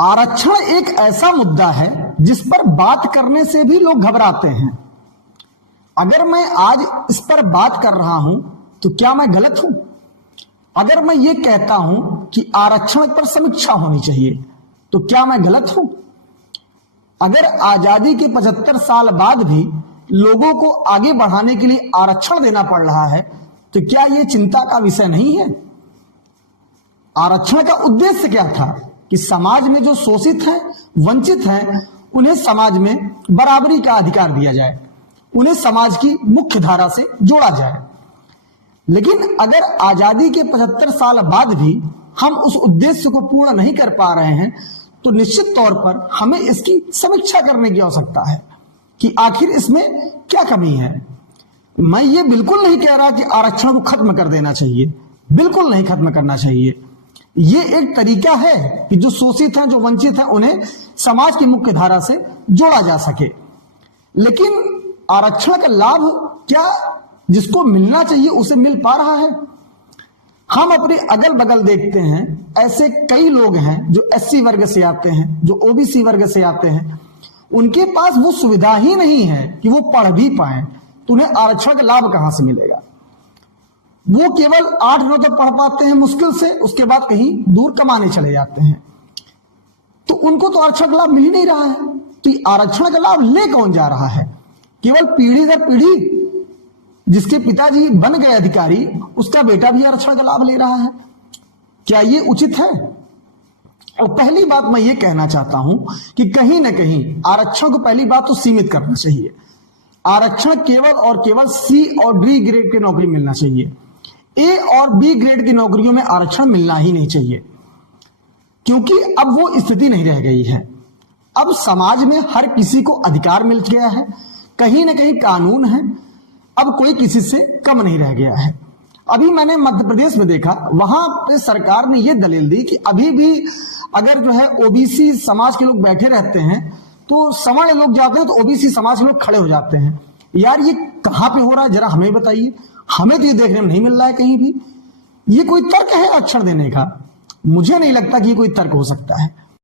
आरक्षण एक ऐसा मुद्दा है जिस पर बात करने से भी लोग घबराते हैं। अगर मैं आज इस पर बात कर रहा हूं तो क्या मैं गलत हूं? अगर मैं ये कहता हूं कि आरक्षण पर समीक्षा होनी चाहिए तो क्या मैं गलत हूं? अगर आजादी के 75 साल बाद भी लोगों को आगे बढ़ाने के लिए आरक्षण देना पड़ रहा है तो क्या यह चिंता का विषय नहीं है? आरक्षण का उद्देश्य क्या था कि समाज में जो शोषित हैं, वंचित हैं, उन्हें समाज में बराबरी का अधिकार दिया जाए, उन्हें समाज की मुख्य धारा से जोड़ा जाए। लेकिन अगर आजादी के 75 साल बाद भी हम उस उद्देश्य को पूर्ण नहीं कर पा रहे हैं तो निश्चित तौर पर हमें इसकी समीक्षा करने की आवश्यकता है कि आखिर इसमें क्या कमी है। मैं ये बिल्कुल नहीं कह रहा कि आरक्षण को खत्म कर देना चाहिए, बिल्कुल नहीं खत्म करना चाहिए। ये एक तरीका है कि जो शोषित हैं, जो वंचित हैं, उन्हें समाज की मुख्य धारा से जोड़ा जा सके। लेकिन आरक्षण का लाभ क्या जिसको मिलना चाहिए उसे मिल पा रहा है? हम अपने अगल बगल देखते हैं, ऐसे कई लोग हैं जो एससी वर्ग से आते हैं, जो ओबीसी वर्ग से आते हैं, उनके पास वो सुविधा ही नहीं है कि वो पढ़ भी पाए, तो उन्हें आरक्षण का लाभ कहां से मिलेगा? वो केवल 8-9 तक पढ़ पाते हैं मुश्किल से, उसके बाद कहीं दूर कमाने चले जाते हैं, तो उनको तो आरक्षण का लाभ मिल ही नहीं रहा है। तो आरक्षण का लाभ ले कौन जा रहा है? केवल पीढ़ी दर पीढ़ी जिसके पिताजी बन गए अधिकारी, उसका बेटा भी आरक्षण का लाभ ले रहा है। क्या ये उचित है? और पहली बात मैं ये कहना चाहता हूं कि कहीं ना कहीं आरक्षण को पहली बात तो सीमित करना चाहिए। आरक्षण केवल और केवल सी और डी ग्रेड की नौकरी मिलना चाहिए। ए और बी ग्रेड की नौकरियों में आरक्षण मिलना ही नहीं चाहिए, क्योंकि अब वो स्थिति नहीं रह गई है। अब समाज में हर किसी को अधिकार मिल गया है, कहीं ना कहीं कानून है, अब कोई किसी से कम नहीं रह गया है। अभी मैंने मध्य प्रदेश में देखा, वहां पे सरकार ने यह दलील दी कि अभी भी अगर जो है ओबीसी समाज के लोग बैठे रहते हैं तो सवर्ण लोग जाते हैं तो ओबीसी समाज के लोग खड़े हो जाते हैं। यार ये कहां पे हो रहा है, जरा हमें बताइए। हमें तो ये देखने में नहीं मिल रहा है कहीं भी। ये कोई तर्क है आरक्षण देने का? मुझे नहीं लगता कि ये कोई तर्क हो सकता है।